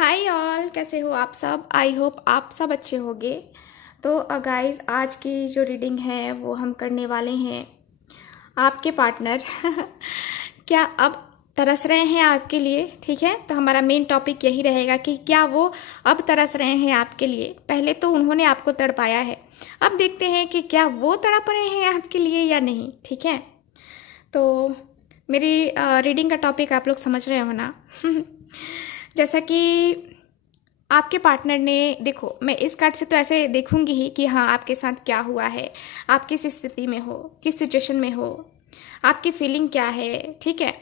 Hi all, कैसे हो आप सब। आई होप आप सब अच्छे होंगे। तो गाइस, आज की जो रीडिंग है वो हम करने वाले हैं आपके पार्टनर क्या अब तरस रहे हैं आपके लिए। ठीक है, तो हमारा मेन टॉपिक यही रहेगा कि क्या वो अब तरस रहे हैं आपके लिए। पहले तो उन्होंने आपको तड़पाया है, अब देखते हैं कि क्या वो तड़प रहे हैं आपके लिए या नहीं। ठीक है, तो मेरी रीडिंग का टॉपिक आप लोग समझ रहे हो ना। जैसा कि आपके पार्टनर ने, देखो मैं इस कार्ड से तो ऐसे देखूंगी ही कि हाँ आपके साथ क्या हुआ है, आप किस स्थिति में हो, किस सिचुएशन में हो, आपकी फीलिंग क्या है। ठीक है,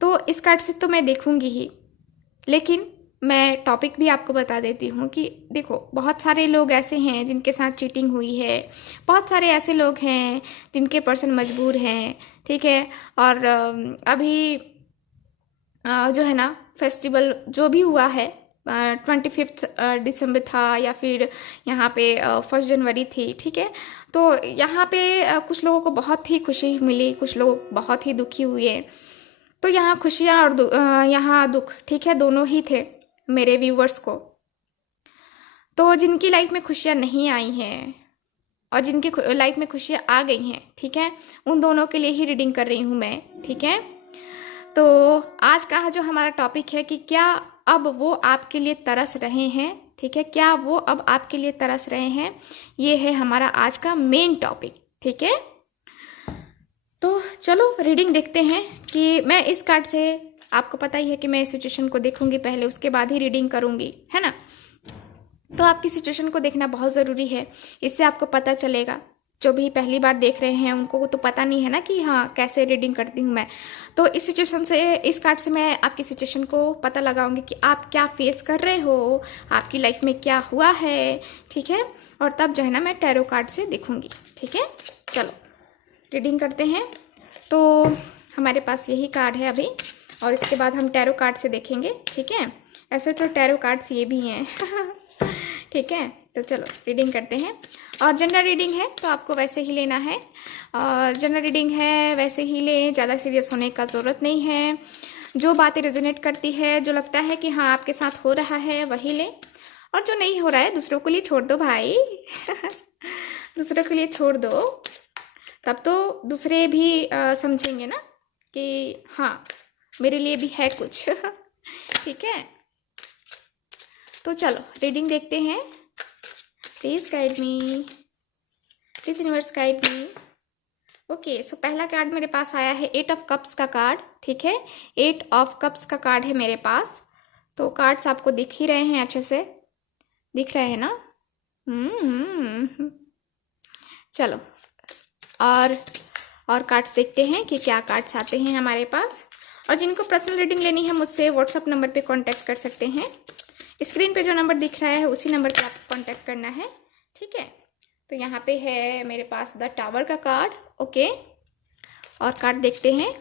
तो इस कार्ड से तो मैं देखूंगी ही, लेकिन मैं टॉपिक भी आपको बता देती हूँ कि देखो बहुत सारे लोग ऐसे हैं जिनके साथ चीटिंग हुई है, बहुत सारे ऐसे लोग हैं जिनके पर्सन मजबूर हैं। ठीक है, और अभी जो है ना फेस्टिवल जो भी हुआ है, 25 दिसंबर था या फिर यहाँ पे 1 जनवरी थी। ठीक है, तो यहाँ पे कुछ लोगों को बहुत ही खुशी मिली, कुछ लोग बहुत ही दुखी हुए। तो यहाँ खुशियाँ और यहाँ दुख, ठीक है, दोनों ही थे मेरे व्यूवर्स को। तो जिनकी लाइफ में खुशियाँ नहीं आई हैं और जिनकी लाइफ में खुशियाँ आ गई हैं, ठीक है, उन दोनों के लिए ही रीडिंग कर रही हूँ मैं। ठीक है, तो आज का जो हमारा टॉपिक है कि क्या अब वो आपके लिए तरस रहे हैं। ठीक है, क्या वो अब आपके लिए तरस रहे हैं, ये है हमारा आज का मेन टॉपिक। ठीक है, तो चलो रीडिंग देखते हैं कि मैं इस कार्ड से, आपको पता ही है कि मैं इस सिचुएशन को देखूंगी पहले, उसके बाद ही रीडिंग करूंगी, है ना। तो आपकी सिचुएशन को देखना बहुत ज़रूरी है, इससे आपको पता चलेगा। जो भी पहली बार देख रहे हैं उनको तो पता नहीं है ना कि हाँ कैसे रीडिंग करती हूँ मैं। तो इस सिचुएशन से, इस कार्ड से मैं आपकी सिचुएशन को पता लगाऊंगी कि आप क्या फेस कर रहे हो, आपकी लाइफ में क्या हुआ है। ठीक है, और तब जो है ना मैं टैरो कार्ड से देखूंगी। ठीक है, चलो रीडिंग करते हैं। तो हमारे पास यही कार्ड है अभी, और इसके बाद हम टैरो कार्ड से देखेंगे। ठीक है, ऐसे तो टैरो कार्ड्स ये भी हैं। ठीक है, तो चलो रीडिंग करते हैं। और जनरल रीडिंग है तो आपको वैसे ही लेना है, और जनरल रीडिंग है वैसे ही लें, ज़्यादा सीरियस होने का ज़रूरत नहीं है। जो बातें रेजोनेट करती है, जो लगता है कि हाँ आपके साथ हो रहा है वही लें, और जो नहीं हो रहा है दूसरों के लिए छोड़ दो भाई। दूसरों के लिए छोड़ दो, तब तो दूसरे भी समझेंगे ना कि हाँ मेरे लिए भी है कुछ। ठीक है, तो चलो रीडिंग देखते हैं। Please guide me, please universe guide me. Okay, so पहला कार्ड मेरे पास आया है 8 ऑफ कप्स का कार्ड। ठीक है, 8 ऑफ कप्स का कार्ड है मेरे पास। तो कार्ड्स आपको दिख ही रहे हैं, अच्छे से दिख रहे हैं ना। चलो और कार्ड्स देखते हैं कि क्या कार्ड्स आते हैं हमारे पास। और जिनको पर्सनल रीडिंग लेनी है मुझसे व्हाट्सअप नंबर पे कांटेक्ट कर सकते हैं। स्क्रीन पे जो नंबर दिख रहा है उसी नंबर पे आपको कांटेक्ट करना है। ठीक है, तो यहाँ पे है मेरे पास द टावर का कार्ड। ओके, और कार्ड देखते हैं।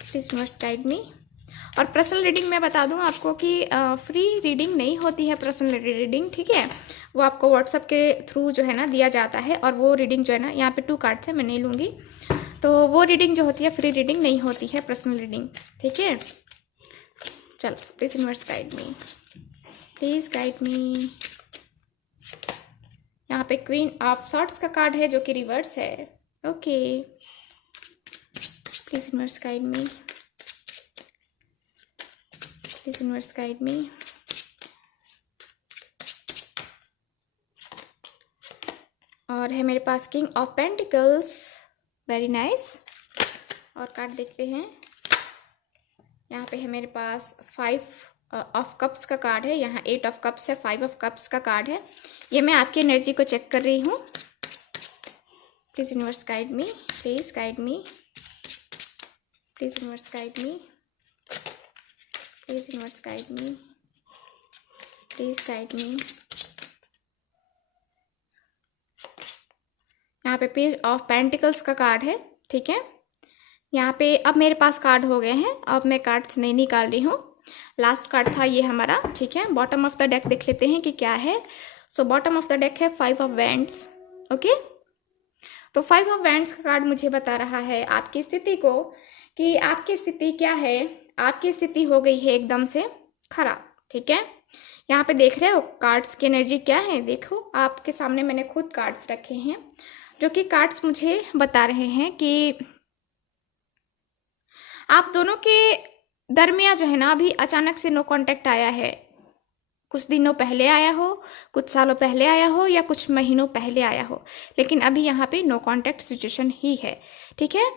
Please universe guide me. और पर्सनल रीडिंग मैं बता दूं आपको कि फ्री रीडिंग नहीं होती है पर्सनल रीडिंग। ठीक है, वो आपको व्हाट्सएप के थ्रू जो है ना दिया जाता है, और वो रीडिंग जो है ना, यहाँ पे 2 कार्ड्स है मैं नहीं लूँगी, तो वो रीडिंग जो होती है फ्री रीडिंग नहीं होती है, पर्सनल रीडिंग। ठीक है, चलो please universe guide me, please guide me. यहाँ पे क्वीन ऑफ सॉर्ड्स का कार्ड है जो कि रिवर्स है। Okay, please universe guide me, please universe guide me. और है मेरे पास king of pentacles, very nice. और कार्ड देखते हैं। यहाँ पे है मेरे पास 5 ऑफ कप्स का कार्ड है, यहाँ 8 ऑफ कप्स है, 5 ऑफ कप्स का कार्ड है। ये मैं आपकी एनर्जी को चेक कर रही हूँ। Please universe guide me, please guide me, please universe guide me, please universe guide me, please guide me. यहाँ पे पेज ऑफ पेंटिकल्स का कार्ड है। ठीक है, यहाँ पे अब मेरे पास कार्ड हो गए हैं, अब मैं कार्ड्स नहीं निकाल रही हूँ। लास्ट कार्ड था ये हमारा। ठीक है, बॉटम ऑफ द डेक देख लेते हैं कि क्या है। So bottom of the deck है 5 ऑफ वैंड्स। ओके, तो 5 ऑफ वैंड्स का कार्ड मुझे बता रहा है आपकी स्थिति को, कि आपकी स्थिति क्या है, आपकी स्थिति हो गई है एकदम से खराब। ठीक है, यहाँ पे देख रहे हो कार्ड्स की एनर्जी क्या है। देखो आपके सामने मैंने खुद कार्ड्स रखे हैं, जो कि कार्ड्स मुझे बता रहे हैं कि आप दोनों के दरमियान जो है ना अभी अचानक से नो कांटेक्ट आया है। कुछ दिनों पहले आया हो, कुछ सालों पहले आया हो, या कुछ महीनों पहले आया हो, लेकिन अभी यहाँ पे नो कांटेक्ट सिचुएशन ही है। ठीक है,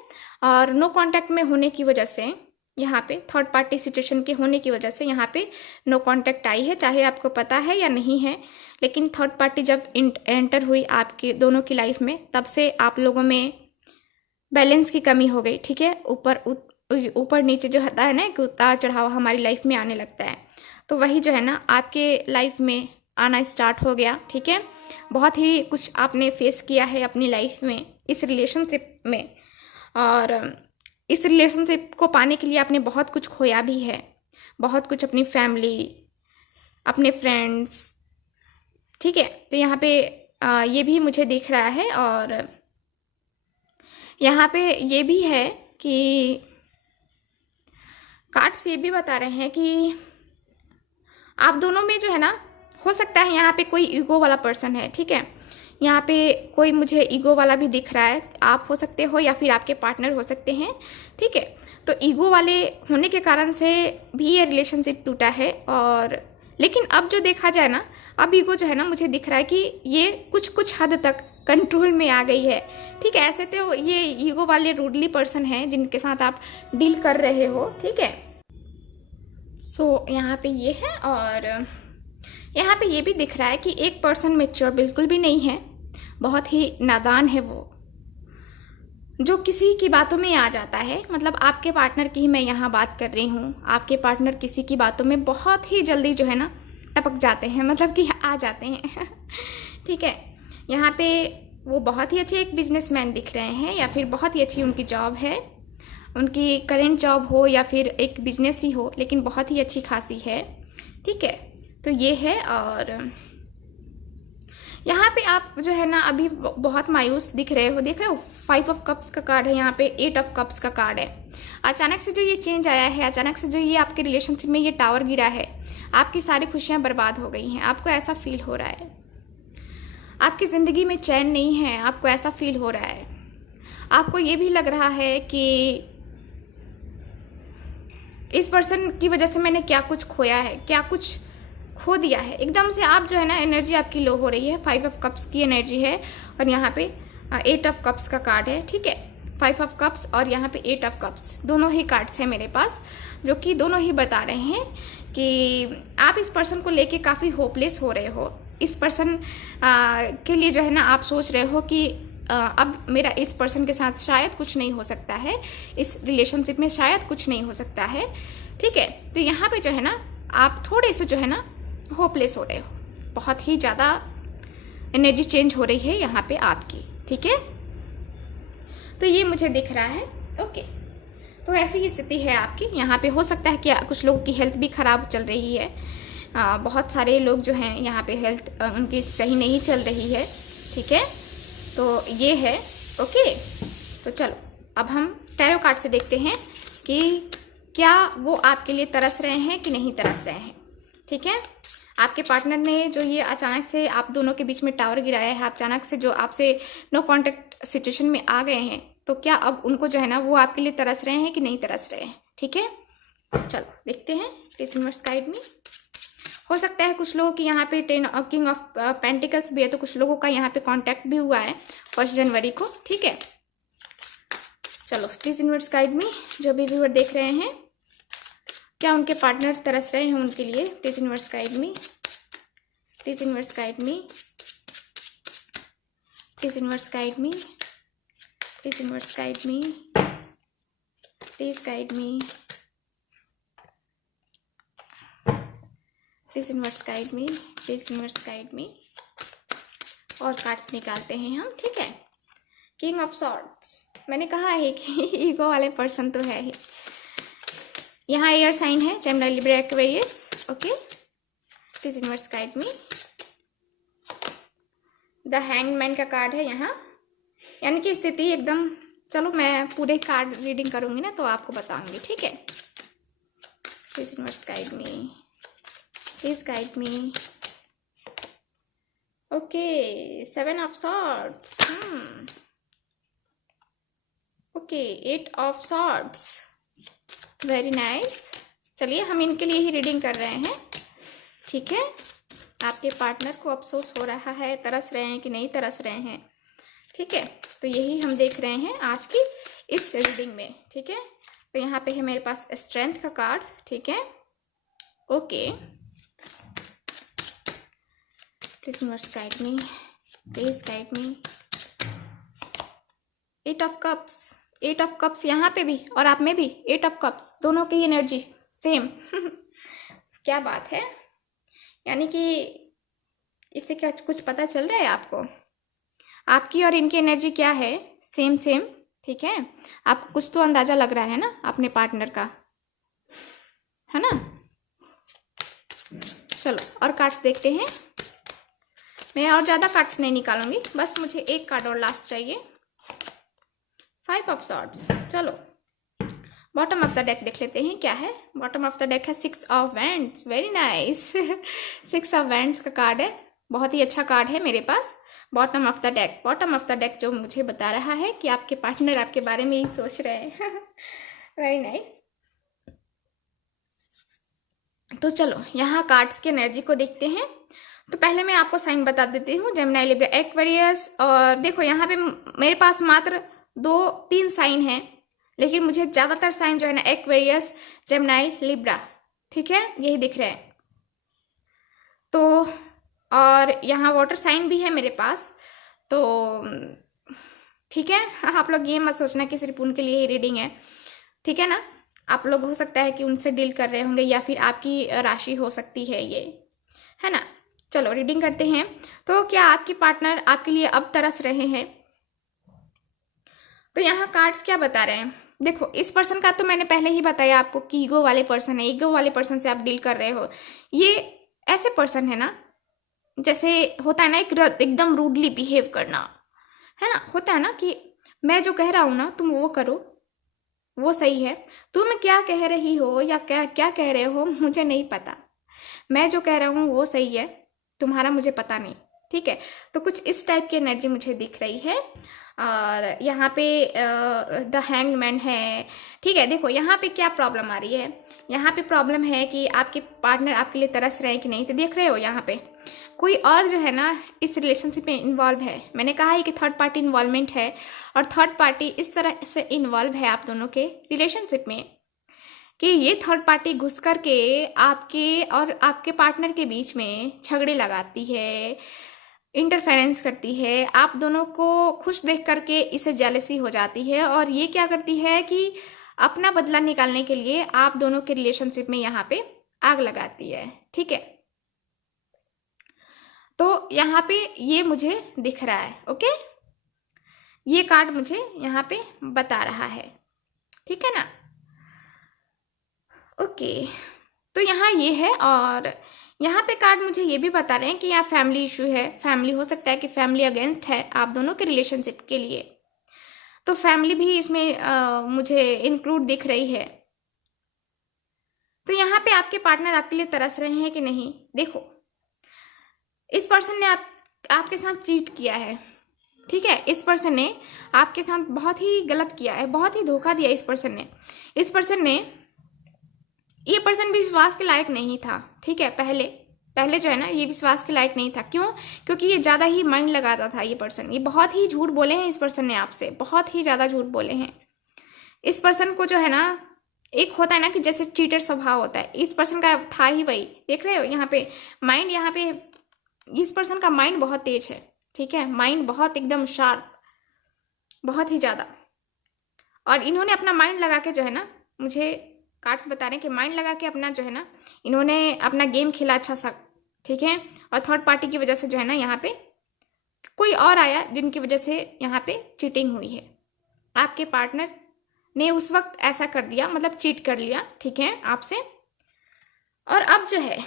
और नो कांटेक्ट में होने की वजह से यहाँ पे थर्ड पार्टी सिचुएशन के होने की वजह से यहाँ पे नो कांटेक्ट आई है। चाहे आपको पता है या नहीं है, लेकिन थर्ड पार्टी जब एंटर हुई आपके दोनों की लाइफ में, तब से आप लोगों में बैलेंस की कमी हो गई। ठीक है, ऊपर नीचे जो होता है ना कि उतार चढ़ाव हमारी लाइफ में आने लगता है, तो वही जो है ना आपके लाइफ में आना स्टार्ट हो गया। ठीक है, बहुत ही कुछ आपने फेस किया है अपनी लाइफ में इस रिलेशनशिप में, और इस रिलेशनशिप को पाने के लिए आपने बहुत कुछ खोया भी है, बहुत कुछ, अपनी फैमिली, अपने फ्रेंड्स। ठीक है, तो यहाँ पे ये भी मुझे दिख रहा है, और यहाँ पे ये भी है कि कार्ड्स ये भी बता रहे हैं कि आप दोनों में जो है ना, हो सकता है यहाँ पे कोई ईगो वाला पर्सन है। ठीक है, यहाँ पे कोई मुझे ईगो वाला भी दिख रहा है, आप हो सकते हो या फिर आपके पार्टनर हो सकते हैं। ठीक है, तो ईगो वाले होने के कारण से भी ये रिलेशनशिप टूटा है। और लेकिन अब जो देखा जाए ना, अब ईगो जो है ना मुझे दिख रहा है कि ये कुछ हद तक कंट्रोल में आ गई है। ठीक है, ऐसे तो ये ईगो वाले रूडली पर्सन हैं जिनके साथ आप डील कर रहे हो। ठीक है, सो यहाँ पे ये है, और यहाँ पे ये भी दिख रहा है कि एक पर्सन मैच्योर बिल्कुल भी नहीं है, बहुत ही नादान है वो, जो किसी की बातों में आ जाता है। मतलब आपके पार्टनर की ही मैं यहाँ बात कर रही हूँ। आपके पार्टनर किसी की बातों में बहुत ही जल्दी जो है ना टपक जाते हैं, मतलब कि आ जाते हैं। ठीक है, यहाँ पे वो बहुत ही अच्छे एक बिजनेसमैन दिख रहे हैं, या फिर बहुत ही अच्छी उनकी जॉब है, उनकी करेंट जॉब हो या फिर एक बिजनेस ही हो, लेकिन बहुत ही अच्छी खासी है। ठीक है, तो ये है। और यहाँ पे आप जो है ना अभी बहुत मायूस दिख रहे हो। देख रहे हो 5 ऑफ कप्स का कार्ड है, यहाँ पे 8 ऑफ कप्स का कार्ड है। अचानक से जो ये चेंज आया है, अचानक से जो ये आपके रिलेशनशिप में ये टावर गिरा है, आपकी सारी खुशियाँ बर्बाद हो गई हैं। आपको ऐसा फील हो रहा है, आपकी ज़िंदगी में चैन नहीं है, आपको ऐसा फील हो रहा है। आपको ये भी लग रहा है कि इस पर्सन की वजह से मैंने क्या कुछ खोया है, क्या कुछ खो दिया है। एकदम से आप जो है ना एनर्जी आपकी लो हो रही है। 5 ऑफ कप्स की एनर्जी है, और यहाँ पे 8 ऑफ कप्स का कार्ड है। ठीक है, 5 ऑफ कप्स और यहाँ पे 8 ऑफ कप्स, दोनों ही कार्ड्स हैं मेरे पास, जो कि दोनों ही बता रहे हैं कि आप इस पर्सन को लेके काफ़ी होपलेस हो रहे हो। इस पर्सन के लिए जो है ना आप सोच रहे हो कि अब मेरा इस पर्सन के साथ शायद कुछ नहीं हो सकता है, इस रिलेशनशिप में शायद कुछ नहीं हो सकता है। ठीक है, तो यहाँ पे जो है ना आप थोड़े से जो है ना होपलेस हो रहे हो, बहुत ही ज़्यादा एनर्जी चेंज हो रही है यहाँ पे आपकी। ठीक है, तो ये मुझे दिख रहा है। ओके, तो ऐसी ही स्थिति है आपकी। यहाँ पे हो सकता है कि कुछ लोगों की हेल्थ भी ख़राब चल रही है। बहुत सारे लोग जो हैं यहाँ पे हेल्थ उनकी सही नहीं चल रही है। ठीक है, तो ये है। ओके, तो चलो अब हम टैरो कार्ड से देखते हैं कि क्या वो आपके लिए तरस रहे हैं कि नहीं तरस रहे हैं। ठीक है, आपके पार्टनर ने जो ये अचानक से आप दोनों के बीच में टावर गिराया है, अचानक से जो आपसे नो कांटेक्ट सिचुएशन में आ गए हैं, तो क्या अब उनको जो है ना वो आपके लिए तरस रहे हैं कि नहीं तरस रहे हैं। ठीक है, चलो देखते हैं प्लीज यूनिवर्स गाइड में। हो सकता है कुछ लोगों की यहाँ पे 10 किंग ऑफ पेंटिकल्स भी है, तो कुछ लोगों का यहाँ पे कांटेक्ट भी हुआ है 1 जनवरी को। ठीक है, चलो प्लीज यूनिवर्स गाइड में जो भी व्यूअर देख रहे हैं, क्या उनके पार्टनर तरस रहे हैं उनके लिए। Please universe guide me, please universe guide me, please universe guide me, please universe guide me, please guide me, please universe guide me, please universe guide me. और कार्ड्स निकालते हैं हम। ठीक है, किंग ऑफ सॉर्ड्स, मैंने कहा है कि ईगो वाले पर्सन तो है ही। यहाँ एयर साइन है, Gemini, Libra, Aquarius. Okay, please universe guide me. The hangman का कार्ड है यहाँ, यानी कि स्थिति एकदम, चलो मैं पूरे कार्ड रीडिंग करूँगी ना तो आपको बताऊंगी। ठीक है, please universe guide me, please guide me. Okay, 7 of swords. Okay, 8 of swords, very nice. चलिए हम इनके लिए ही रीडिंग कर रहे हैं, ठीक है। आपके पार्टनर को अफसोस हो रहा है, तरस रहे हैं कि नहीं तरस रहे हैं, ठीक है। तो यही हम देख रहे हैं आज की इस रीडिंग में, ठीक है। तो यहाँ पे है मेरे पास स्ट्रेंथ का कार्ड, ठीक है। Okay, please universe guide me, please guide me. 8 of cups, 8 of cups यहाँ पे भी और आप में भी 8 ऑफ कप्स, दोनों की एनर्जी सेम। क्या बात है, यानी कि इससे क्या कुछ पता चल रहा है आपको? आपकी और इनकी एनर्जी क्या है? सेम सेम, ठीक है। आपको कुछ तो अंदाजा लग रहा है ना अपने पार्टनर का, है ना। चलो और कार्ड्स देखते हैं। मैं और ज़्यादा कार्ड्स नहीं निकालूंगी, बस मुझे एक कार्ड और लास्ट चाहिए। 5 ऑफ सॉर्ड्स। चलो बॉटम ऑफ द डेक देख लेते हैं क्या है। बॉटम ऑफ द डेक है 6 of wands, very nice. 6 of wands का कार्ड है, बहुत ही अच्छा कार्ड है मेरे पास। Bottom of the deck, bottom of the deck जो मुझे बता रहा है कि आपके पार्टनर आपके बारे में ही सोच रहे हैं। Very nice. तो चलो यहाँ कार्ड्स की एनर्जी को देखते हैं। तो पहले मैं आपको साइन बता देती हूँ, जेमिनी, लिब्रा, एक्वेरियस। और देखो यहाँ पे मेरे पास मात्र 2-3 साइन हैं, लेकिन मुझे ज़्यादातर साइन जो है ना एक्वेरियस, जेमिनी, लिब्रा, ठीक है, यही दिख रहे हैं। तो और यहाँ वाटर साइन भी है मेरे पास। तो ठीक है, आप लोग ये मत सोचना कि सिर्फ उनके लिए ही रीडिंग है, ठीक है ना। आप लोग हो सकता है कि उनसे डील कर रहे होंगे या फिर आपकी राशि हो सकती है ये, है ना। चलो रीडिंग करते हैं। तो क्या आपके पार्टनर आपके लिए अब तरस रहे हैं? तो यहाँ कार्ड्स क्या बता रहे हैं? देखो इस पर्सन का तो मैंने पहले ही बताया आपको कि ईगो वाले पर्सन है, ईगो वाले पर्सन से आप डील कर रहे हो। ये ऐसे पर्सन है ना, जैसे होता है ना एकदम रूडली बिहेव करना, है ना। होता है ना कि मैं जो कह रहा हूँ ना तुम वो करो, वो सही है। तुम क्या कह रही हो या क्या क्या कह रहे हो मुझे नहीं पता, मैं जो कह रहा हूँ वो सही है, तुम्हारा मुझे पता नहीं, ठीक है। तो कुछ इस टाइप की एनर्जी मुझे दिख रही है। और यहाँ पे द हैंग्ड मैन है, ठीक है। देखो यहाँ पे क्या प्रॉब्लम आ रही है, यहाँ पे प्रॉब्लम है कि आपके पार्टनर आपके लिए तरस रहे हैं कि नहीं। तो देख रहे हो यहाँ पे कोई और जो है ना इस रिलेशनशिप में इन्वॉल्व है। मैंने कहा है कि थर्ड पार्टी इन्वॉल्वमेंट है, और थर्ड पार्टी इस तरह से इन्वॉल्व है आप दोनों के रिलेशनशिप में कि ये थर्ड पार्टी घुस करके आपके और आपके पार्टनर के बीच में झगड़े लगाती है, इंटरफेरेंस करती है। आप दोनों को खुश देख करके इसे जेलसी हो जाती है, और ये क्या करती है कि अपना बदला निकालने के लिए आप दोनों के रिलेशनशिप में यहाँ पे आग लगाती है, ठीक है। तो यहाँ पे ये मुझे दिख रहा है, ओके। ये कार्ड मुझे यहाँ पे बता रहा है, ठीक है ना। ओके, तो यहाँ ये है। और यहाँ पे कार्ड मुझे ये भी बता रहे हैं कि यहाँ फैमिली इशू है। फैमिली हो सकता है कि फैमिली अगेंस्ट है आप दोनों के रिलेशनशिप के लिए, तो फैमिली भी इसमें मुझे इंक्लूड दिख रही है। तो यहाँ पे आपके पार्टनर आपके लिए तरस रहे हैं कि नहीं? देखो इस पर्सन ने आपके साथ चीट किया है, ठीक है। इस पर्सन ने आपके साथ बहुत ही गलत किया है, बहुत ही धोखा दिया इस पर्सन ने। ये पर्सन भी विश्वास के लायक नहीं था, ठीक है। पहले जो है ना ये विश्वास के लायक नहीं था। क्यों? क्योंकि ये ज़्यादा ही माइंड लगाता था ये पर्सन। ये बहुत ही झूठ बोले हैं इस पर्सन ने आपसे, बहुत ही ज़्यादा झूठ बोले हैं। इस पर्सन को जो है ना एक होता है ना कि जैसे चीटर स्वभाव होता है, इस पर्सन का था ही वही। देख रहे हो यहाँ पे माइंड, यहाँ पे इस पर्सन का माइंड बहुत तेज है, ठीक है। माइंड बहुत एकदम शार्प, बहुत ही ज़्यादा। और इन्होंने अपना माइंड लगा के जो है ना, मुझे कार्ड्स बता रहे हैं कि माइंड लगा के अपना जो है ना इन्होंने अपना गेम खेला अच्छा सा, ठीक है। और थर्ड पार्टी की वजह से जो है ना यहाँ पे कोई और आया जिनकी वजह से यहाँ पे चीटिंग हुई है। आपके पार्टनर ने उस वक्त ऐसा कर दिया, मतलब चीट कर लिया, ठीक है, आपसे। और अब जो है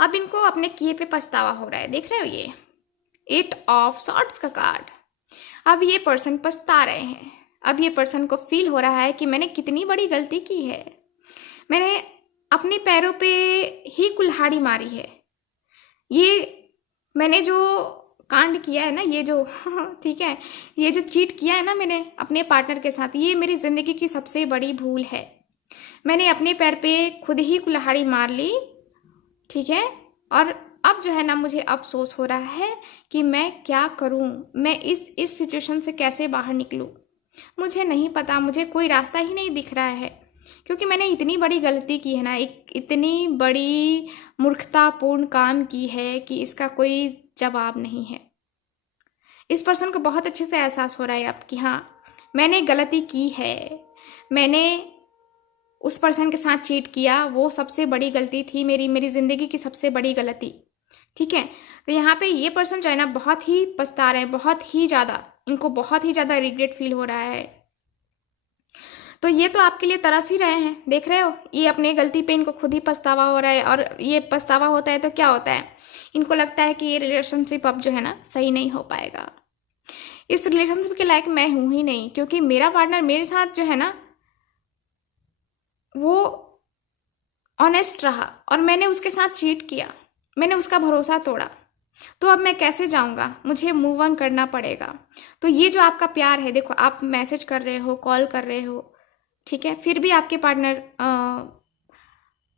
अब इनको अपने किए पे पछतावा हो रहा है। देख रहे हो ये 8 ऑफ सॉर्ड्स का कार्ड। अब ये पर्सन पछता रहे हैं। अब ये पर्सन को फील हो रहा है कि मैंने कितनी बड़ी गलती की है, मैंने अपने पैरों पे ही कुल्हाड़ी मारी है। ये मैंने जो कांड किया है ना, ये जो ठीक है, ये जो चीट किया है ना मैंने अपने पार्टनर के साथ, ये मेरी ज़िंदगी की सबसे बड़ी भूल है। मैंने अपने पैर पे खुद ही कुल्हाड़ी मार ली, ठीक है। और अब जो है ना मुझे अफसोस हो रहा है कि मैं क्या करूं, मैं इस सिचुएशन से कैसे बाहर निकलूं। मुझे नहीं पता, मुझे कोई रास्ता ही नहीं दिख रहा है, क्योंकि मैंने इतनी बड़ी गलती की है ना, एक इतनी बड़ी मूर्खतापूर्ण काम की है कि इसका कोई जवाब नहीं है। इस पर्सन को बहुत अच्छे से एहसास हो रहा है अब कि हाँ मैंने गलती की है, मैंने उस पर्सन के साथ चीट किया, वो सबसे बड़ी गलती थी मेरी ज़िंदगी की सबसे बड़ी गलती, ठीक है। तो यहाँ पे ये पर्सन जो है ना बहुत ही पछता रहे हैं, बहुत ही ज़्यादा, इनको बहुत ही ज़्यादा रिग्रेट फील हो रहा है। तो ये तो आपके लिए तरस ही रहे हैं, देख रहे हो, ये अपने गलती पे इनको खुद ही पछतावा हो रहा है। और ये पछतावा होता है तो क्या होता है, इनको लगता है कि ये रिलेशनशिप अब जो है ना सही नहीं हो पाएगा, इस रिलेशनशिप के लायक मैं हूँ ही नहीं, क्योंकि मेरा पार्टनर मेरे साथ जो है ना वो ऑनेस्ट रहा और मैंने उसके साथ चीट किया, मैंने उसका भरोसा तोड़ा, तो अब मैं कैसे जाऊंगा, मुझे मूव ऑन करना पड़ेगा। तो ये जो आपका प्यार है, देखो आप मैसेज कर रहे हो, कॉल कर रहे हो, ठीक है, फिर भी आपके पार्टनर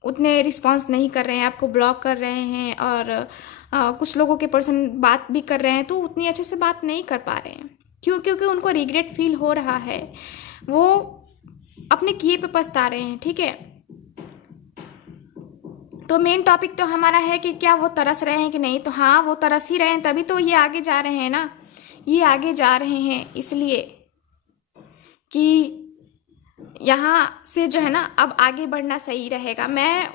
उतने रिस्पॉन्स नहीं कर रहे हैं, आपको ब्लॉक कर रहे हैं। और कुछ लोगों के पर्सन बात भी कर रहे हैं तो उतनी अच्छे से बात नहीं कर पा रहे हैं, क्यों? क्योंकि उनको रिग्रेट फील हो रहा है, वो अपने किए पे पछता रहे हैं, ठीक है। तो मेन टॉपिक तो हमारा है कि क्या वो तरस रहे हैं कि नहीं। तो हाँ वो तरस ही रहे हैं, तभी तो ये आगे जा रहे हैं ना, ये आगे जा रहे हैं इसलिए कि यहाँ से जो है ना अब आगे बढ़ना सही रहेगा। मैं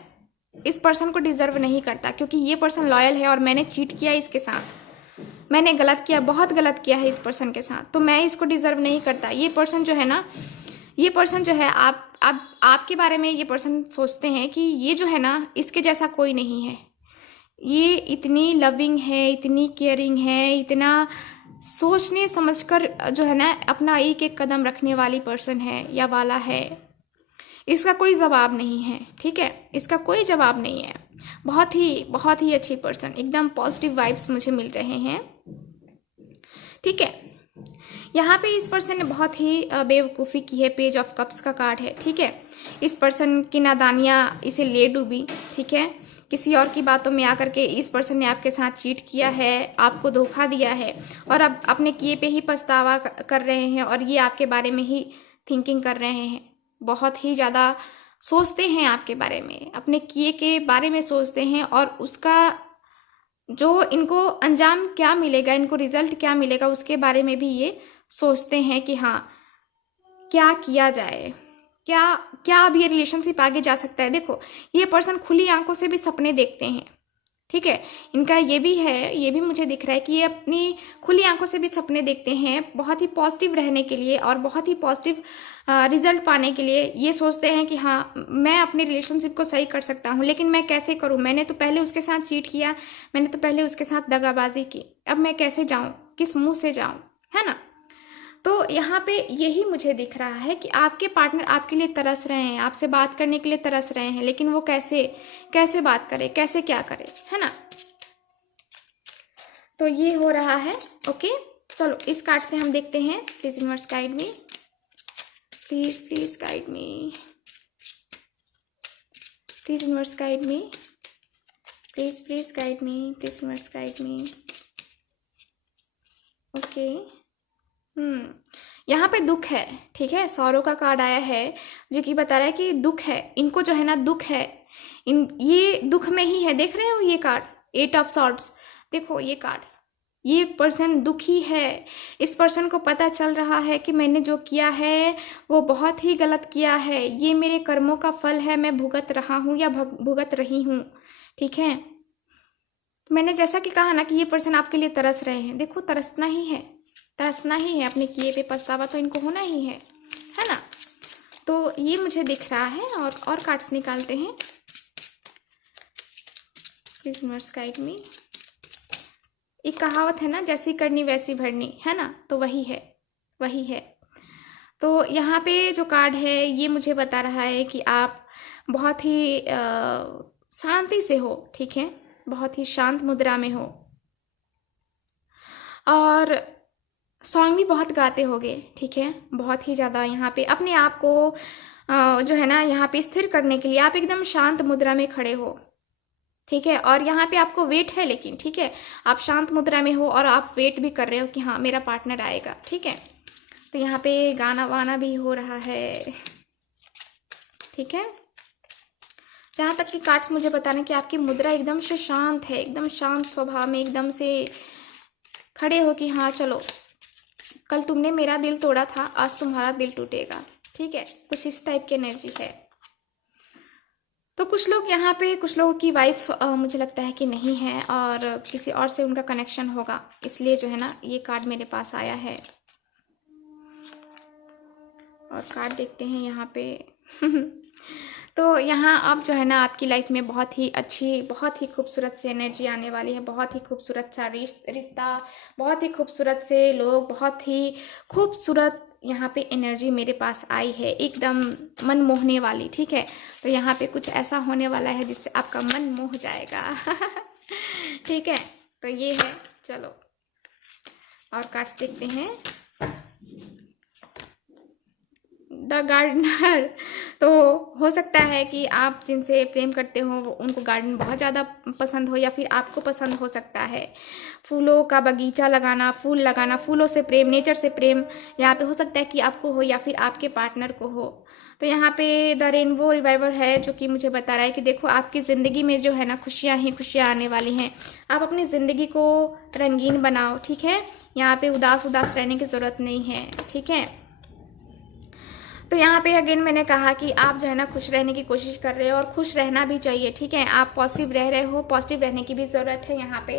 इस पर्सन को डिज़र्व नहीं करता, क्योंकि ये पर्सन लॉयल है और मैंने चीट किया इसके साथ, मैंने गलत किया, बहुत गलत किया है इस पर्सन के साथ, तो मैं इसको डिज़र्व नहीं करता। ये पर्सन जो है ना, ये पर्सन जो है आपके बारे में ये पर्सन सोचते हैं कि ये जो है ना इसके जैसा कोई नहीं है, ये इतनी लविंग है, इतनी केयरिंग है, इतना सोचने समझकर जो है ना अपना एक एक कदम रखने वाली पर्सन है या वाला है, इसका कोई जवाब नहीं है, ठीक है, इसका कोई जवाब नहीं है। बहुत ही अच्छी पर्सन, एकदम पॉजिटिव वाइब्स मुझे मिल रहे हैं, ठीक है। यहाँ पे इस पर्सन ने बहुत ही बेवकूफ़ी की है, पेज ऑफ कप्स का कार्ड है, ठीक है। इस पर्सन की नादानियाँ इसे ले डूबी, ठीक है, किसी और की बातों में आकर के इस पर्सन ने आपके साथ चीट किया है, आपको धोखा दिया है और अब अपने किए पे ही पछतावा कर रहे हैं और ये आपके बारे में ही थिंकिंग कर रहे हैं, बहुत ही ज़्यादा सोचते हैं आपके बारे में, अपने किए के बारे में सोचते हैं और उसका जो इनको अंजाम क्या मिलेगा, इनको रिजल्ट क्या मिलेगा उसके बारे में भी ये सोचते हैं कि हाँ क्या किया जाए, क्या अब ये रिलेशनशिप आगे जा सकता है। देखो ये पर्सन खुली आंखों से भी सपने देखते हैं, ठीक है, इनका ये भी है, ये भी मुझे दिख रहा है कि ये अपनी खुली आंखों से भी सपने देखते हैं, बहुत ही पॉजिटिव रहने के लिए और बहुत ही पॉजिटिव रिजल्ट पाने के लिए ये सोचते हैं कि हाँ मैं अपनी रिलेशनशिप को सही कर सकता हूँ, लेकिन मैं कैसे करूँ, मैंने तो पहले उसके साथ चीट किया, मैंने तो पहले उसके साथ दगाबाजी की, अब मैं कैसे जाऊँ, किस मुँह से जाऊँ, है ना। तो यहाँ पे यही मुझे दिख रहा है कि आपके पार्टनर आपके लिए तरस रहे हैं, आपसे बात करने के लिए तरस रहे हैं, लेकिन वो कैसे बात करे, कैसे क्या करे, है ना। तो ये हो रहा है, ओके। चलो इस कार्ड से हम देखते हैं, please universe guide me, please guide me, please universe guide me, please guide me, please universe guide me, okay. यहाँ पे दुख है, ठीक है, सौरों का कार्ड आया है जो कि बता रहा है कि दुख है, इनको जो है ना दुख है, ये दुख में ही है, देख रहे हो ये कार्ड 8 ऑफ सॉर्ड्स, देखो ये कार्ड, ये पर्सन दुखी है, इस पर्सन को पता चल रहा है कि मैंने जो किया है वो बहुत ही गलत किया है, ये मेरे कर्मों का फल है, मैं भुगत रहा हूँ या भुगत रही हूँ, ठीक है। मैंने जैसा कि कहा ना कि ये पर्सन आपके लिए तरस रहे हैं, देखो तरसना ही है अपने किए पे पछतावा तो इनको होना ही है ना। तो ये मुझे दिख रहा है और कार्ड्स निकालते हैं, प्लीज यूनिवर्स गाइड मी। एक कहावत है ना, जैसी करनी वैसी भरनी, है ना, तो वही है। तो यहाँ पे जो कार्ड है ये मुझे बता रहा है कि आप बहुत ही शांति से हो, ठीक है, बहुत ही शांत मुद्रा में हो, और सॉन्ग भी बहुत गाते होगे, ठीक है, बहुत ही ज़्यादा। यहाँ पे अपने आप को जो है ना यहाँ पे स्थिर करने के लिए आप एकदम शांत मुद्रा में खड़े हो, ठीक है, और यहाँ पे आपको वेट है, लेकिन ठीक है, आप शांत मुद्रा में हो और आप वेट भी कर रहे हो कि हाँ मेरा पार्टनर आएगा, ठीक है। तो यहाँ पे गाना वाना भी हो रहा है, ठीक है। जहाँ तक कि कार्ड्स मुझे बताने कि आपकी मुद्रा एकदम से शांत है, एकदम शांत स्वभाव में एकदम से खड़े हो कि हाँ चलो, कल तुमने मेरा दिल तोड़ा था, आज तुम्हारा दिल टूटेगा, ठीक है, कुछ इस टाइप की एनर्जी है। तो कुछ लोग यहाँ पे, कुछ लोगों की वाइफ मुझे लगता है कि नहीं है और किसी और से उनका कनेक्शन होगा, इसलिए जो है ना ये कार्ड मेरे पास आया है। और कार्ड देखते हैं यहाँ पे तो यहाँ अब जो है ना आपकी लाइफ में बहुत ही अच्छी, बहुत ही खूबसूरत सी एनर्जी आने वाली है, बहुत ही खूबसूरत सा रिश्ता, बहुत ही खूबसूरत से लोग, बहुत ही खूबसूरत यहाँ पे एनर्जी मेरे पास आई है, एकदम मन मोहने वाली, ठीक है। तो यहाँ पे कुछ ऐसा होने वाला है जिससे आपका मन मोह जाएगा ठीक है, तो ये है। चलो और कार्ड्स देखते हैं। The gardener. तो हो सकता है कि आप जिनसे प्रेम करते हो वो उनको गार्डन बहुत ज़्यादा पसंद हो, या फिर आपको पसंद हो सकता है फूलों का बगीचा लगाना, फूल लगाना, फूलों से प्रेम, नेचर से प्रेम यहाँ पे हो सकता है कि आपको हो या फिर आपके पार्टनर को हो। तो यहाँ पे द रेनबो रिवाइवर है जो कि मुझे बता रहा है कि देखो आपकी ज़िंदगी में जो है ना खुशियाँ ही खुशियाँ आने वाली हैं। आप अपनी ज़िंदगी को रंगीन बनाओ, ठीक है, यहाँ पे उदास उदास रहने की ज़रूरत नहीं है, ठीक है। तो यहाँ पे अगेन मैंने कहा कि आप जो है ना खुश रहने की कोशिश कर रहे हो और खुश रहना भी चाहिए, ठीक है। आप पॉजिटिव रह रहे हो, पॉजिटिव रहने की भी ज़रूरत है यहाँ पे,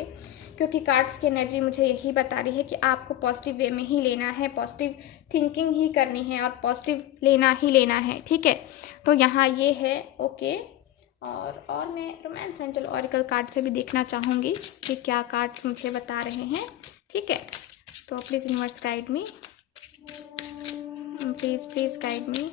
क्योंकि कार्ड्स की एनर्जी मुझे यही बता रही है कि आपको पॉजिटिव वे में ही लेना है, पॉजिटिव थिंकिंग ही करनी है और पॉजिटिव लेना ही लेना है, ठीक है। तो यहाँ ये है, ओके। और मैं रोमांस एंजल ऑरिकल कार्ड से भी देखना चाहूँगी कि क्या कार्ड्स मुझे बता रहे हैं, ठीक है। तो please universe guide me, please guide मी।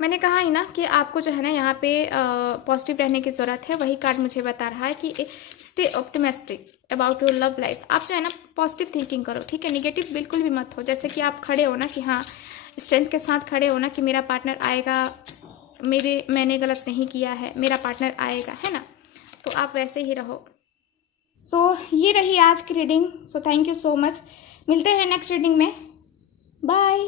मैंने कहा ही ना कि आपको जो है ना यहाँ पे पॉजिटिव रहने की ज़रूरत है, वही कार्ड मुझे बता रहा है कि stay optimistic about your love life. आप जो है ना पॉजिटिव थिंकिंग करो, ठीक है, नेगेटिव बिल्कुल भी मत हो। जैसे कि आप खड़े हो ना कि हाँ स्ट्रेंथ के साथ खड़े हो ना कि मेरा पार्टनर आएगा, मैंने गलत नहीं किया है, मेरा पार्टनर आएगा, है ना, तो आप वैसे ही रहो। सो ये रही आज की reading. So thank you so much, मिलते हैं नेक्स्ट रीडिंग में, बाय।